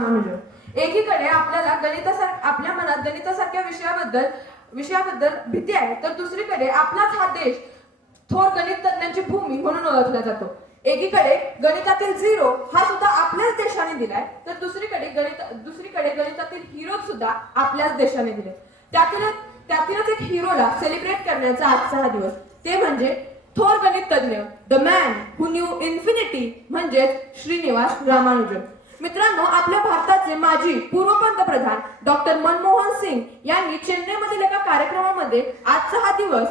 रामानुजन. एकीकडे आपल्याला आपल्या मनात गणितासारख्या विषयाबद्दल भीती आहे, तर दुसरीकडे आपलाच हा देश थोर गणित तज्ञांची भूमी म्हणून ओळखला जातो. एकीकडे गणितातील झिरो हा सुद्धा आपल्याच देशाने दिलाय, तर दुसरीकडे गणितातील हिरो सुद्धा आपल्याच देशाने दिले. त्यातीलच एक हिरोला सेलिब्रेट करण्याचा आजचा हा दिवस, ते म्हणजे थोर गणित तज्ञ, the man who knew infinity, म्हणजेच श्रीनिवास रामानुजन. मित्रांनो, आपल्या भारताचे माजी पूर्व पंतप्रधान डॉक्टर मनमोहन सिंग यांनी चेन्नईमधील एका कार्यक्रमामध्ये आजचा दिवस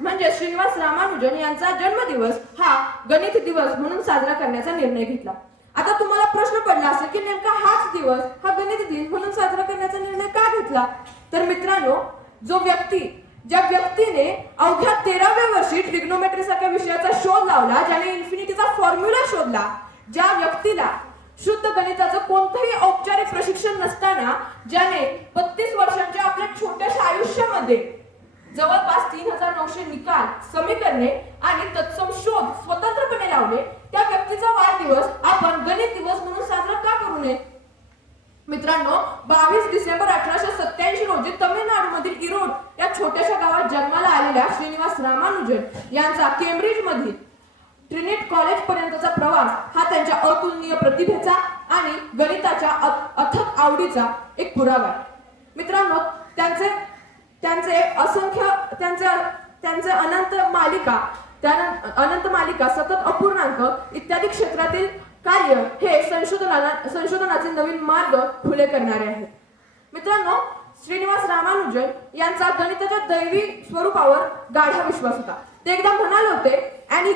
म्हणजे श्रीनिवास रामानुजन यांचा जन्मदिवस हा गणित दिवस म्हणून साजरा करण्याचा निर्णय घेतला. आता तुम्हाला प्रश्न पडला असेल की नेमका हाच दिवस हा गणित दिन म्हणून साजरा करण्याचा निर्णय का घेतला? तर मित्रांनो, ज्या व्यक्तीने अवघ्या 13व्या वर्षी ट्रिग्नोमेट्री सारख्या विषयाचा शोध लावला, ज्याने इन्फिनिटीचा फॉर्म्युला शोधला, ज्या व्यक्तीला शुद्ध गणिताचं कोणतंही औपचारिक प्रशिक्षण नसताना ज्याने 32 वर्षांच्या आपल्या छोट्याशा आयुष्यामध्ये जवळपास 3900 निकाल, समीकरणे आणि तत्सम शोध स्वतंत्रपणे लावले, त्या व्यक्तीचा वाढदिवस आपण गणित दिवस म्हणून साजरा का करू नये? मित्रांनो, 22 डिसेंबर 1887 रोजी तमिळनाडूमधील इरोड या छोट्याशा गावात जन्माला आलेल्या श्रीनिवास रामानुजन यांचा केम्ब्रिज मधील ट्रिनिटी कॉलेज पर्यंतचा प्रवास हा त्यांच्या अतुलनीय प्रतिभेचा आणि गणिताच्या अथक आवडीचा एक पुरावा आहे. मित्रांनो, त्यांचे अनंत मालिका, सतत अपूर्णांक इत्यादी क्षेत्रातील कार्य हे संशोधनाचे नवीन मार्ग खुले करणारे आहेत. मित्रांनो, श्रीनिवास रामानुजन यांचा गणिताच्या दैवी स्वरूपावर गाढा विश्वास होता. ते एकदा म्हणाले होते, an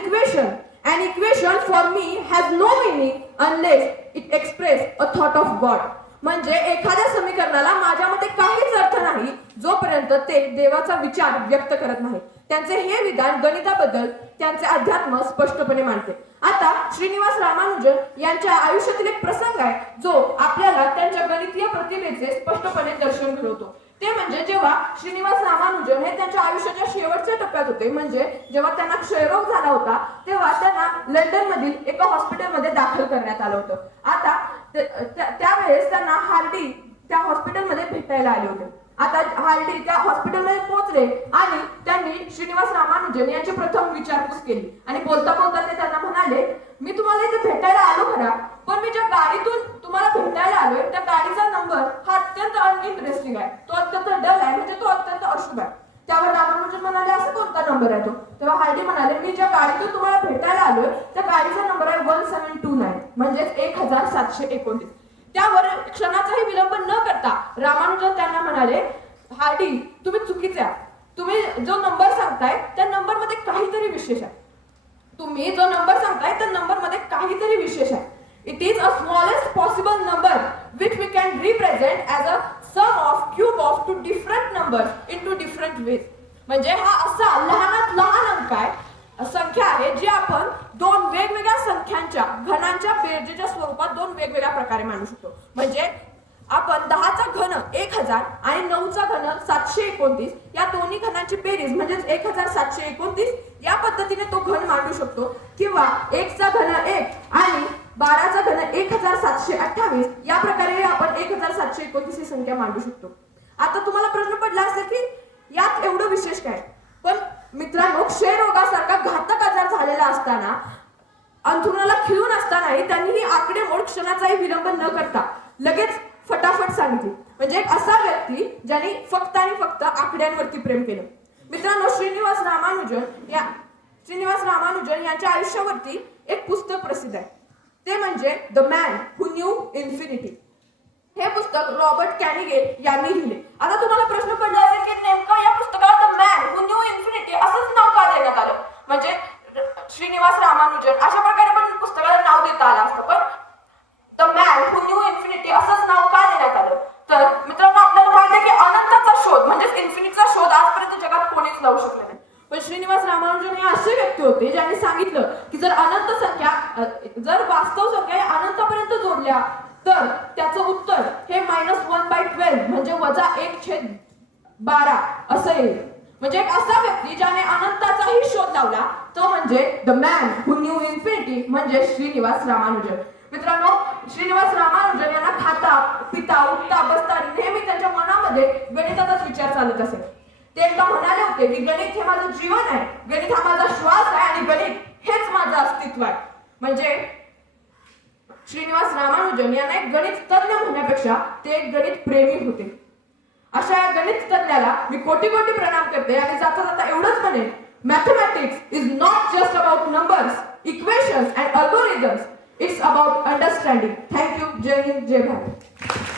equation for me has no meaning unless it express a thought of God. म्हणजे एखाद्या समीकरणाला माझ्यामध्ये काहीच अर्थ नाही जोपर्यंत ते देवाचा विचार व्यक्त करत नाही. त्यांचे हे विधान गणिताबद्दल त्यांचे अध्यात्म स्पष्टपणे मांडते. आता श्रीनिवास रामानुजन यांच्या आयुष्यातील एक प्रसंग आहे जो आपल्याला त्यांच्या गणितीय प्रतिभेचे स्पष्टपणे दर्शन घडवतो. ते म्हणजे जेव्हा श्रीनिवास रामानुजन हे त्यांच्या आयुष्याच्या शेवटच्या टप्प्यात होते, म्हणजे जेव्हा त्यांना क्षयरोग झाला होता, तेव्हा त्यांना लंडन मधील एका हॉस्पिटलमध्ये दाखल करण्यात आलं होतं. आता त्यावेळेस त्यांना हार्डी त्या हॉस्पिटलमध्ये भेटायला आले होते. आता हार्डी त्या हॉस्पिटलमध्ये पोहोचले आणि त्यांनी श्रीनिवास रामानुजन यांची प्रथम विचारपूस केली आणि बोलता बोलता ते त्यांना म्हणाले, मी तुम्हाला इथे भेटायला आलो खरा, पण मी ज्या गाडीतून तुम्हाला भेटायला आलोय त्या गाडीचा नंबर हा अत्यंत अनइंटरेस्टिंग आहे, तो अत्यंत डल आहे, म्हणजे तो अत्यंत अशुभ आहे. त्यावर रामानुजन म्हणाले, असं कोणता नंबर आहे तो? तेव्हा हार्डी म्हणाले, मी ज्या गाडीतून तुम्हाला भेटायला आलोय त्या गाडीचा नंबर आहे 1729, म्हणजेच 1729. त्यावर क्षणाचाही विलंब न करता रामानुजन त्यांना म्हणाले, हार्डी, तुम्ही चुकीचे आहात. तुम्ही जो नंबर सांगताय त्या नंबर मध्ये काहीतरी विशेष आहे. It is a smallest possible number which we can represent as a sum of cube of two different numbers into different ways. म्हणजे हा असा लहानात लहान अंक आहे, संख्या आहे जी आपण दोन वेगवेगळ्या संख्यांच्या घनांच्या बेरजेच्या स्वरूपात दोन वेगवेगळ्या प्रकारे मांडू शकतो. म्हणजे आपण 10चा घन 1000 आणि 9चा घन 729 या दोन्ही घनांची बेरीज म्हणजे 1729 या पद्धतीने तो घन मांडू शकतो. किंवा 1चा घन 1 आणि 12चा घन 1728 या प्रकारे आपण 1729 ही संख्या मांडू शकतो. आता तुम्हाला प्रश्न पडला असेल की यात एवढं विशेष काय? पण मित्रांनो, क्षयरोगासारखा घातक आजार झालेला असताना, अंथरुणाला खिळून असतानाही त्यांनी ही आकडेमोड क्षणाचाही विलंब न करता लगेच फटाफट सांगितली. म्हणजे एक असा व्यक्ती ज्याने फक्त आणि फक्त आकड्यांवरती प्रेम केलं. मित्रांनो, श्रीनिवास रामानुजन यांच्या आयुष्यावरती एक पुस्तक प्रसिद्ध आहे, ते म्हणजे the man who knew infinity. हे पुस्तक रॉबर्ट कॅनिगेल यांनी लिहिले. आता तुम्हाला प्रश्न पडला असेल की नेमकं या पुस्तकाला the man who knew infinity असंच नाव का देण्यात आलं? म्हणजे श्रीनिवास रामानुजन अशा प्रकारे पण पुस्तकाला नाव देता आलं असतं, पण the man who knew infinity असंच नाव का देण्यात आलं? तर मित्रांनो, आपल्याला माहिती आहे की अनंताचा शोध म्हणजेच इन्फिनिटीचा शोध आजपर्यंत जगात कोणीच लावू शकले नाही. पण श्रीनिवास रामानुजन हे असे व्यक्ती होते ज्यांनी सांगितलं की जर वास्तव संख्या अनंतापर्यंत जोडल्या तर त्याचं उत्तर हे -1/12 म्हणजे -1/12 असं येईल. म्हणजे एक असा व्यक्ती ज्याने अनंताचाही शोध लावला तो म्हणजे the man who knew infinity म्हणजे श्रीनिवास रामानुजन. मित्रांनो, श्रीनिवास चालत असेल. ते एकदा म्हणाले होते की गणित हे माझं जीवन आहे, गणित हा माझा श्वास आहे आणि गणित हेच माझं अस्तित्व आहे. म्हणजे श्रीनिवास रामानुजन यांना एक गणित तज्ञ म्हणण्यापेक्षा ते एक गणित प्रेमी होते. अशा या गणित तज्ञाला मी कोटी कोटी प्रणाम करते आणि जाता जाता एवढंच म्हणेन, mathematics is not just about numbers, equations and algorithms, it's about understanding. Thank you. जय हिंद, जय भारत.